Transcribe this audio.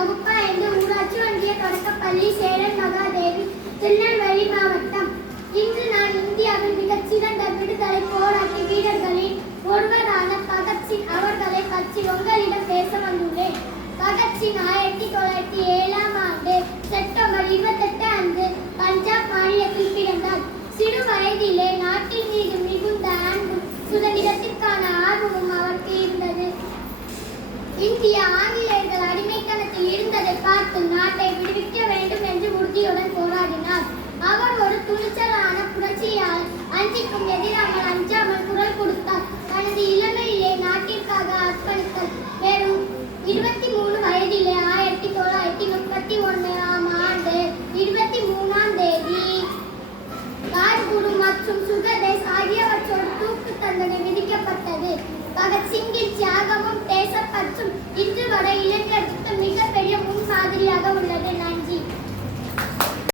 வகுப்பு 5 ஊராட்சி ஒன்றிய தொடக்கப்பள்ளி சேரன் மகாதேவி, திருநெல்வேலி மாவட்டம். இன்று நான் இந்தியாவின் மிகச்சிறந்த விடுதலை போராட்ட வீரர்களில் ஒருவரான பகத்சிங் அவர்களை பற்றி உங்களிடம் பேச வந்துள்ளேன். பகத்சிங் 1907 ஆண்டு செப்டம்பர் 28 அன்று பஞ்சாப் மாநிலத்தில் பிறந்தார். சிறு வயதிலே நாட்டின் மீது மிகுந்த அன்பும் சுதந்திரத்திற்கான ஆர்வமும் அவருக்கு இருந்தது. இந்தியா ஆங்கிலேயர்கள் அடிமைத்தனத்தில் இருந்ததை பார்த்து நாட்டை விடுவிக்க வேண்டும் என்று உறுதியுடன் போராடினார். அவர் ஒரு துணிச்சலான புரட்சியால் அஞ்சிக்கும் எதிராமல் அஞ்சாமல் குரல் கொடுத்தார். தனது இளமையிலே நாட்டிற்காக அர்ப்பணித்தார். வெறும் 23 வயதிலே 1931 ஆண்டு 23ஆம் தேதி ராஜ்குரு மற்றும் சுகதேவ் ஆகியவற்றோடு தூக்கு தண்டனை விதிக்கப்பட்டது. பகத்சிங்கின் தியாகமும் தேசப்பற்றும் இன்று வரை இளைஞர்களுக்கு